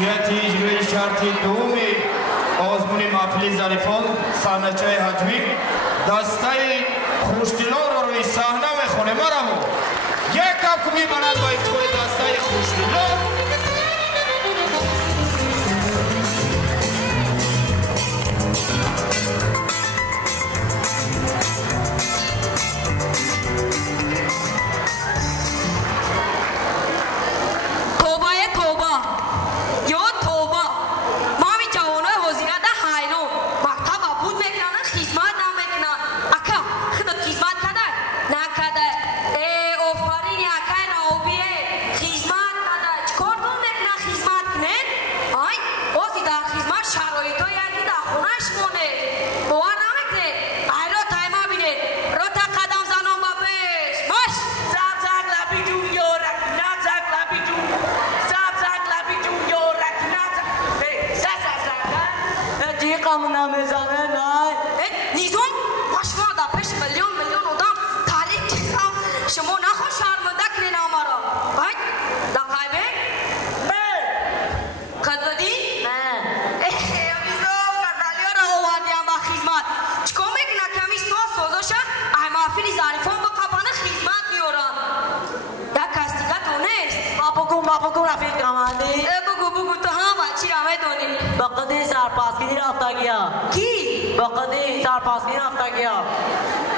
جهتی اجرای شرط دومی آزمون محفل ظریفان صحنه‌چای حجمی دسته خوشدلان را روی صحنه میخونه. مرمو یک کپ میبرند با افتخار دسته خوشدلان.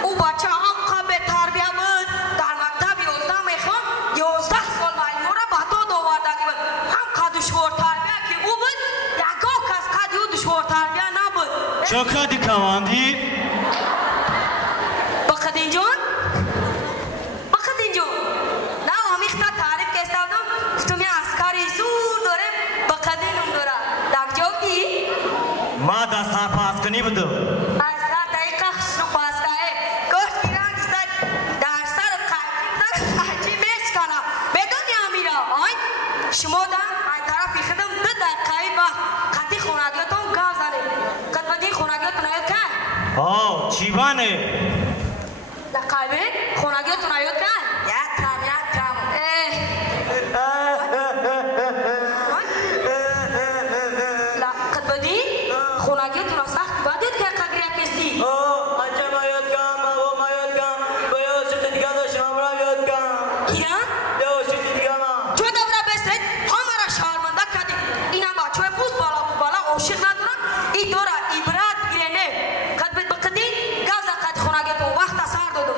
او بچه هم قبل تربیه بود در مکتب 11 میخوان 11 سال معلم را به داد آوردگی بود. هم قد دشوار تربیه که او بود یکا کس قد او دشوار تربیه نبود. چه کدی کماندی؟ بقدین جون نه همیخته تعریف که استادم تو می عسکری زور داره بقدین هم داره در جوگی ما در سرپاس کنی بودم شما در این طرفی خدم 2 دقیقه وقت قطعی خونگیتون گاز زنید قد بدین خونگیتون آیاد کن آه چی بانه؟ دقیقه خونگیتون آیاد کن یک کم قد بدین خونگیتون را سخت بدید که قدریه کسی آنچه ما یاد کن ما یاد کن باید شد دیگه داشتم را یاد کن کیا؟ عاشق ندارم این داره عبرت گیرنه قد بید بقدی گاز قد خونگه تو وقت اثر دادو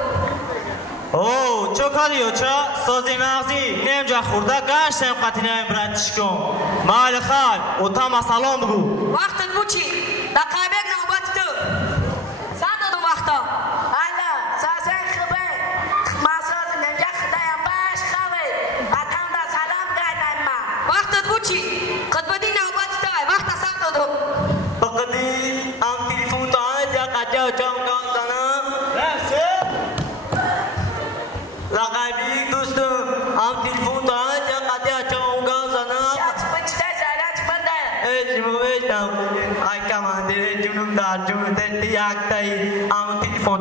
اوه چو کاریو چا سازی مغزی نمیجا خورده گشتم قطعی نمیم برد چکم مال خال او تا ما سلام بگو وقتت بود چی؟ دقیقه نوبت تو سر دادو وقتا حالا سازه خوبه مساز نمیجا خدایم باش خوبه اتم دا سلام کردن ما وقتت بود چی؟ قد بدی نوبت تو وقت اثر دادو بقدی هم تلیفون تو آمد یا قجا چون گام زنم رقیبی دوستم هم تلیفون تو آمد یا قجا چون گام زنم شخص پنچته زیادت بنده ایجمو بیشتم ای کمانده جنوم دار جنوم دلتی یک تایی هم تلیفون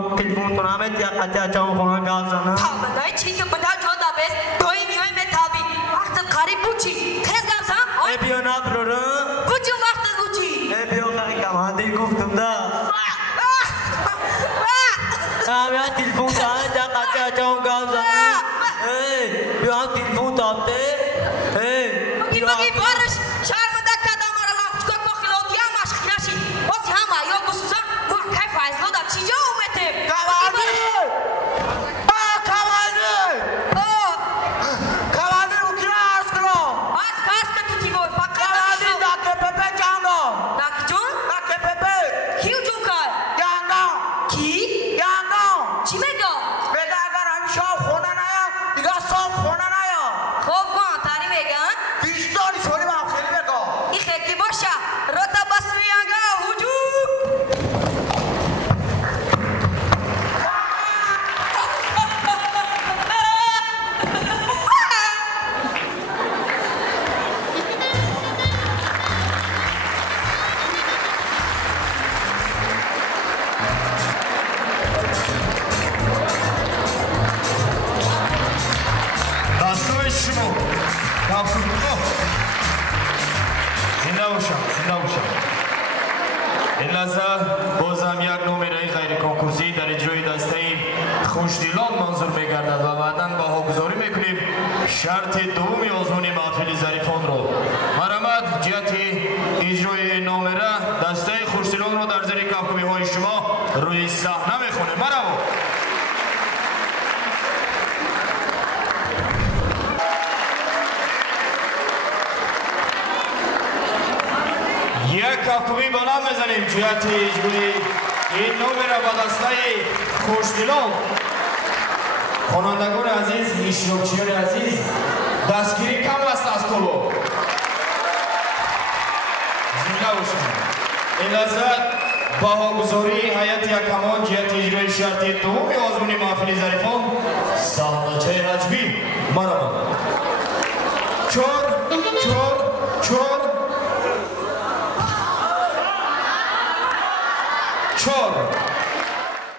تو آمد یا قجا چون گام زنم تا بندای چی که بنده جودا بیست دوی میوی متابی وقت قریب بود چی؟ خیز گم سم؟ ای بیو نبرورم کجا وقتت بود چی؟ ای بیو خیلی کمانده گفتم دا همه تلفون داره در قطعه چون گام زنم بیو هم تلفون داده بگی بارش شرمنده کده مرا لام چکا با خلوتی هم مشخیرشی بازی هم یا بسوزا ما کیف فایزلو در چی جا اومده کمانده رو کی عرض کنم از که تو تیگوی فقط کمانده دکه پپه جانو دک جون؟ دکه پپه کیو جون کار؟ جانو کی؟ جانو چی میگه؟ بده اگر همیشه خونه نیا دیگه صاف خونه نیا خوب کن تاری میگن؟ بیشتاری سوری لحظه بازم یک نمره غیر کنکورسی در اجرای دسته خوشدلان منظور میگردد و بعدا بهاگذاری میکنیم شرط دومی آزمون محفل ظریفان رو. مرحمت جهت اجرای این نمره دسته خوشدلان رو در زیر کفکبی های شما روی صحنه میخونه. مرحبا. یک کفکبی بلند میزنیم جهت اجرای این نمره با دسته خوشدلان. خوانندگان عزیز، اشتراکچیان عزیز، دستگیری کم است از طلوع زنده باشید. این لحظه بهاگذاری هیئت یکمان جهت اجرای شرط دوم آزمون محفل ظریفان صحنه‌چه حجبی. مرحبا. چور